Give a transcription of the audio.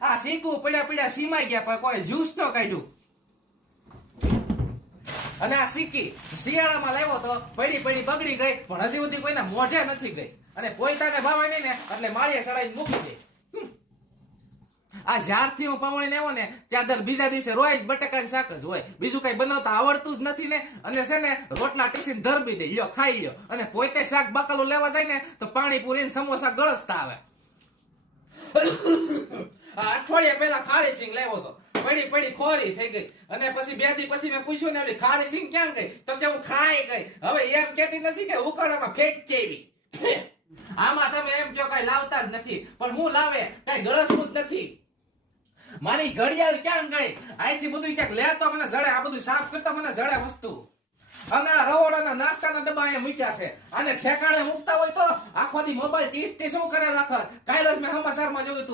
આ શીકું પડ્યા સીમાઈ ગયા પણ કોઈ જ્યુસ ન કાઢ્યું. અને આ સિક્કી શિયાળામાં લાવ્યો તો પડી બગડી ગઈ પણ હજી સુધી કોઈના મોઢે નથી ગઈ. અને પોતાને ભાવે નહીં ને એટલે માળીએ ચડાવીને મૂકી દે. આ જ્યારથી હું પવણીને આવ્યો ને ત્યાં બીજા દિવસે રોજ બટાકાનું શાક જ હોય, બીજું કઈ બનાવતા આવડતું જ નથી ને. અને છે ને રોટલા ટીસીને ધરબી દે, લ્યો ખાઈ લ્યો. અને પોતે શાક બકાલું લેવા જાય ને તો પાણીપુરી ને સમોસા ગળસતા આવે. અઠવાડિયા પહેલા ખારી સિંગ લાવ્યો તો પડી ખોરી થઈ ગઈ. અને પછી 2 દી પછી મેં પૂછ્યું ને ખારી સિંગ ક્યાં ગઈ તો કે હું ખાઈ ગઈ. હવે એમ કેતી નથી કે ઉકાળામાં ફેંક કેવી. આમાં તમે એમ કહો કઈ લાવતા જ નથી પણ હું લાવે કઈ ગળસવું જ નથી. મારી ઘડિયાળ ક્યાં ગઈ? અહીંથી બધું ક્યાંક લેતો મને જડે, આ બધું સાફ કરતા મને જડે વસ્તુ. અને આ રવોડાના નાસ્તાના ડબ્બા અહીંયા મૂક્યા છે. આને ઠેકાણે મૂકતા હોય તો આખો દી મોબાઈલ ટીસ શું કરે રાખત. કાલે જ મેં સમાચારમાં જોયું હતું